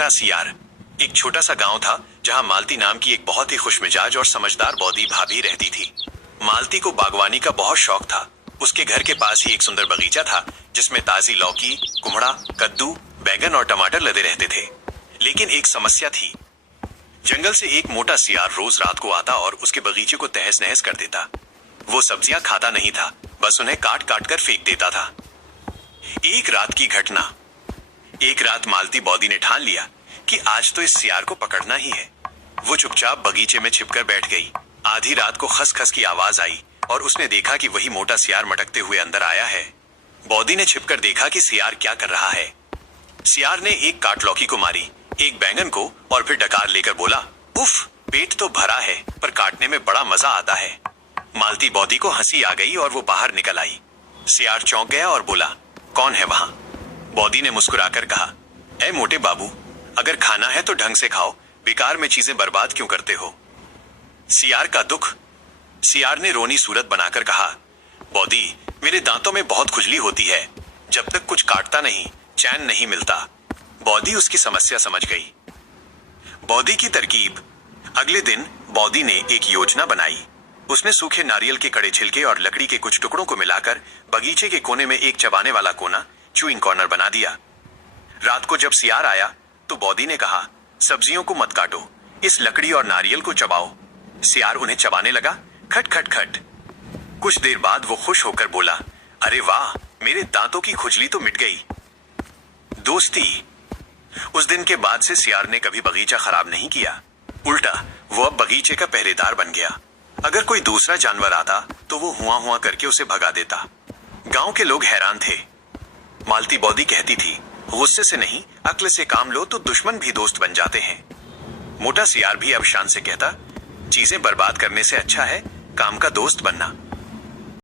मोटा सियार। एक छोटा सा गांव था जहां मालती नाम की एक बहुत ही खुशमिजाज और समझदार बौदी भाभी रहती थी। मालती को बागवानी का बहुत शौक था। उसके घर के पास ही एक सुंदर बगीचा था जिसमें ताजी लौकी, कुमड़ा, कद्दू, बैंगन और टमाटर लदे रहते थे। लेकिन एक समस्या थी। जंगल से एक मोटा सियार रोज रात को आता और उसके बगीचे को तहस नहस कर देता। वो सब्जियां खाता नहीं था, बस उन्हें काट काट कर फेंक देता था। एक रात की घटना। एक रात मालती बौदी ने ठान लिया कि आज तो इस सियार को पकड़ना ही है। वो चुपचाप बगीचे में छिपकर बैठ गई। आधी रात को खस-खस की आवाज आई और उसने देखा कि वही मोटा सियार मटकते हुए अंदर आया है। बौदी ने छिपकर देखा कि सियार क्या कर रहा है। सियार ने एक काट लौकी को मारी, एक बैंगन को, और फिर डकार लेकर बोला, उफ, पेट तो भरा है पर काटने में बड़ा मजा आता है। मालती बौदी को हंसी आ गई और वो बाहर निकल आई। सियार चौंक गया और बोला, कौन है वहां? बौदी ने मुस्कुराकर कहा, ऐ मोटे बाबू, अगर खाना है तो ढंग से खाओ, बेकार में चीजें बर्बाद क्यों करते हो? सियार का दुख। सियार ने रोनी सूरत बनाकर कहा, बौदी, मेरे दांतों में बहुत खुजली होती है। जब तक कुछ काटता नहीं, चैन नहीं मिलता। बौदी उसकी समस्या समझ गई। बौदी की तरकीब। अगले दिन बौदी ने एक योजना बनाई। उसने सूखे नारियल के कड़े छिलके और लकड़ी के कुछ टुकड़ों को मिलाकर बगीचे के कोने में एक चबाने वाला कोना, च्यूइंग कॉर्नर, बना दिया। रात को जब सियार आया तो बौदी ने कहा, सब्जियों को मत काटो, इस लकड़ी और नारियल को चबाओ। सियार उन्हें चबाने लगा, खट खट खट। कुछ देर बाद वो खुश होकर बोला, अरे वाह, मेरे दांतों की खुजली तो मिट गई। दोस्ती। उस दिन के बाद से सियार ने कभी बगीचा खराब नहीं किया। उल्टा वो अब बगीचे का पहरेदार बन गया। अगर कोई दूसरा जानवर आता तो वो हुआ हुआ करके उसे भगा देता। गांव के लोग हैरान थे। मालती बौदी कहती थी, गुस्से से नहीं, अक्ल से काम लो तो दुश्मन भी दोस्त बन जाते हैं। मोटा सियार भी अब शान से कहता, चीजें बर्बाद करने से अच्छा है काम का दोस्त बनना।